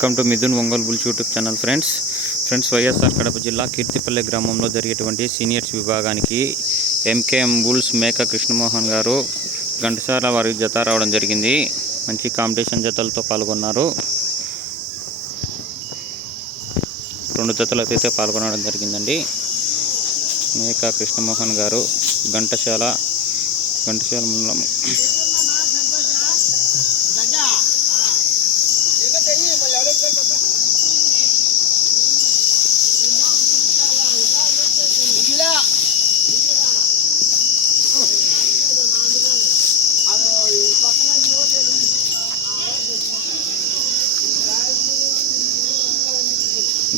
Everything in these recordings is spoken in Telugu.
Welcome to Mithun Ongole bulls YouTube channel friends. Friends YSR Kadapa జిల్లా కీర్తిపల్లె గ్రామంలో జరిగేటువంటి సీనియర్స్ విభాగానికి ఎంకేఎం బుల్స్ మేక కృష్ణమోహన్ గారు ఘంటసాల వారి జత రావడం జరిగింది. మంచి కాంపిటీషన్ జతలతో పాల్గొన్నారు. రెండు జతలతో అయితే పాల్గొనడం జరిగిందండి. మేక కృష్ణమోహన్ గారు ఘంటశాల ఘంటశాల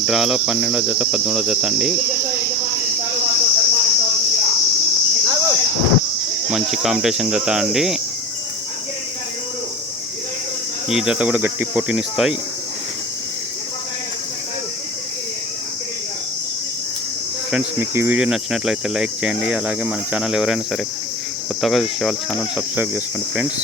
డ్రాలో పన్నెండో జత పదమూడో జత అండి. మంచి కాంపిటీషన్ జత అండి. ఈ జత కూడా గట్టి పోటీనిస్తాయి. ఫ్రెండ్స్ మీకు ఈ వీడియో నచ్చినట్లయితే లైక్ చేయండి. అలాగే మన ఛానల్ ఎవరైనా సరే కొత్తగా చూసే వాళ్ళ ఛానల్ సబ్స్క్రైబ్ చేసుకోండి ఫ్రెండ్స్.